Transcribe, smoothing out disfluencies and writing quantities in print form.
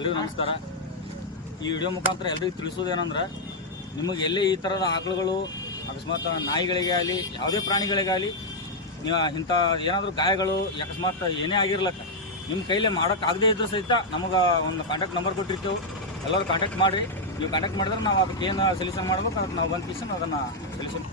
ಎಲ್ರಿಗೂ ನಮಸ್ಕಾರ. ಈ ವಿಡಿಯೋ ಮುಖಾಂತರ ಎಲ್ರಿಗೂ ತಿಳಿಸೋದೇನಂದ್ರೆ, ನಿಮಗೆ ಎಲ್ಲೇ ಈ ಥರದ ಆಕಳುಗಳು ಅಕಸ್ಮಾತ್ ನಾಯಿಗಳಿಗೆ ಆಗಲಿ ಯಾವುದೇ ಪ್ರಾಣಿಗಳಿಗಾಗಲಿ ನೀವು ಇಂಥ ಏನಾದರೂ ಗಾಯಗಳು ಅಕಸ್ಮಾತ್ ಏನೇ ಆಗಿರ್ಲಕ್ಕ ನಿಮ್ಮ ಕೈಲೇ ಮಾಡೋಕ್ಕಾಗದೇ ಇದ್ರೂ ಸಹಿತ ನಮಗೆ ಒಂದು ಕಾಂಟ್ಯಾಕ್ಟ್ ನಂಬರ್ ಕೊಟ್ಟಿರ್ತೇವೆ. ಎಲ್ಲರೂ ಕಾಂಟ್ಯಾಕ್ಟ್ ಮಾಡಿರಿ. ನೀವು ಕಾಂಟ್ಯಾಕ್ಟ್ ಮಾಡಿದ್ರೆ ನಾವು ಅದಕ್ಕೆ ಏನು ಸೊಲ್ಯೂಷನ್ ಮಾಡ್ಬೇಕು ಅದಕ್ಕೆ ನಾವು ಬಂದು ಅದನ್ನು ಸೊಲ್ಯೂಷನ್